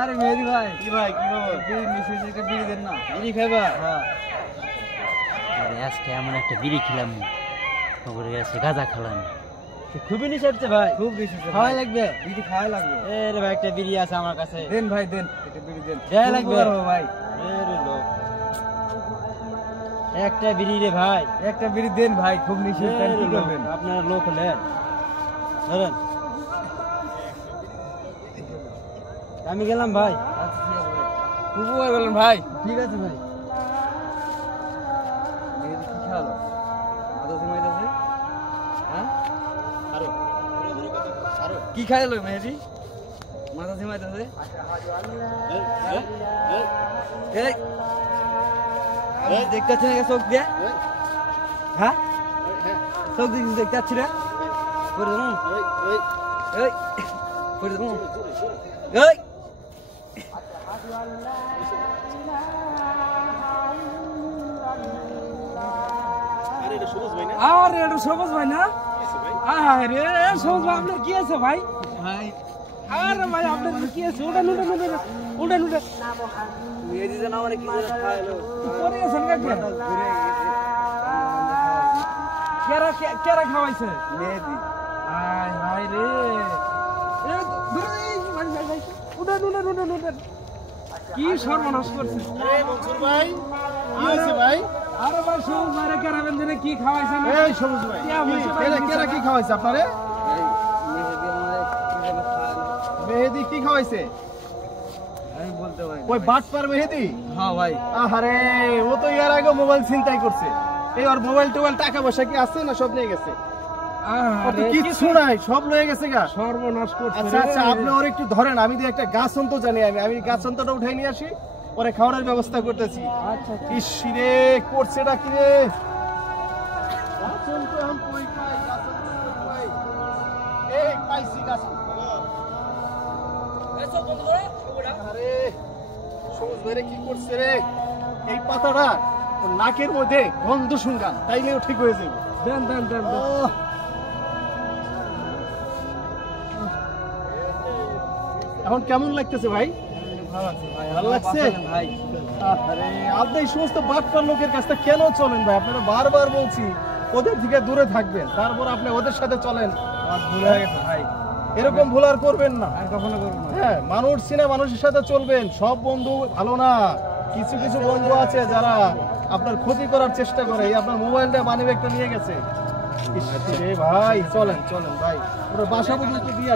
আরে মেহেদি ভাই কি ভাই কি খবর? বিড়ি মিশিয়ে একটা বিড়ি দেন না। বিড়ি খাইবা? হ্যাঁ। আরে আজকে এমন একটা বিড়ি খেলাম, খবরে গেছে গাঁজা খেলাম, খুবই নিচে ভাই, খুব নিচে। খাওয়া লাগবে, বিড়ি খাওয়া লাগবে। এর ভাই একটা বিড়ি আছে আমার কাছে, দেন ভাই দেন, একটা বিড়ি দেন। দেয়া লাগবে ভাই। এর লোক একটা বিড়ি রে ভাই, একটা বিড়ি দেন ভাই, খুব নিচে। কি করবেন আপনারা? লোক হলেন, ধরেন আমি গেলাম ভাই। আচ্ছা ঠিক আছে ভাই। খুব ভাই বলেন ভাই। ঠিক আছে ভাই। মেহেদি কি খাওয়ালো? মাথা ঘুমাইতেছে? হ্যাঁ আরো কি খাইলো মেহেদি? মাথা ঘুমাইতেছে? এই দেখতেছি না চোখ দিয়ে? হ্যাঁ চোখ দিয়ে দেখতে পাচ্ছি রে? করে দেবো এই করে দেবো এই আরে এটা সবুজ ভাই না? আরে সবুজ ভাই আপনার কি আছে ভাই? ভাই আরে ভাই আপনার কি আছে? উড়ান উড়ান উড়ান উড়ান উড়ান মেহেদি জান আমারে কি করে খাইলো? পরে আছেন কাকে? ঘুরে গেছে। কেরা খাওয়াইছে? মেহেদি। আয় হায় রে, এ ধরে ভাই ভাই ভাই উড়ান উড়ান উড়ান উড়ান। কি সর্বনাশ করছে রে মনসুর ভাই? কি হইছে ভাই? আরে ভাই সবুজ ভাই কেরাবেন দিনে কি খাওয়াইছে না? এই সবুজ ভাই কেরা কি খাওয়াইছে আপনারে? মেহেদি আমারে কি যেন খাওয়ালো। মেহেদি কি খাওয়াইছে? আমি বলতে পারি। ওই বাটপার মেহেদি? হ্যাঁ ভাই। আরে ও তো এর আগে মোবাইল ছিনতাই করছে। এই আর মোবাইল টোবাইল টাকা পয়সা কি আছে না সব নিয়ে গেছে? আরে কিছু নাই, সব লয়ে গেছে গা। সর্বনাশ করছে। আচ্ছা আচ্ছা আপনি ওর একটু ধরেন, আমি তো একটা গাছ অন্ত জানি, আমি গাছ অন্তটা উঠাই নিয়ে আসি, পরে খাওয়ার ব্যবস্থা করতেছি। আচ্ছা ইস রে করছেটা কি রে? গাছ অন্ত আম কই পাই? গাছ অন্ত কই? এই পাইছি গাছ অন্ত। এসব বন্ধ করে ওটা। আরে সবুজ ভাইরে কি করছে রে? এই পাতাটা ওর নাকের মধ্যে গন্ধ শুনগান, তাইলেও ঠিক হয়ে যাবে। দেন দেন দেন। এখন কেমন লাগতেছে ভাই? ভালো লাগছে ভাই। আরে আপনি এই সমস্ত বাটপার লোকের কাছে কেন চলেন ভাই? আপনারা বারবার বলছি ওদের থেকে দূরে থাকবেন, তারপর আপনি ওদের সাথে চলেন। ভুল হয়ে গেছে ভাই, এরকম ভুল আর করবেন না, আর কখনো করবেন না। হ্যাঁ মানুষ চিনা মানুষের সাথে চলবেন। সব বন্ধু ভালো না, কিছু কিছু বন্ধু আছে যারা আপনার ক্ষতি করার চেষ্টা করে। এই আপনার মোবাইলটা মানি ব্যাগটা নিয়ে গেছে। ভাই চলেন চলেন ভাই, ওরা বাসা পর্যন্ত দিয়ে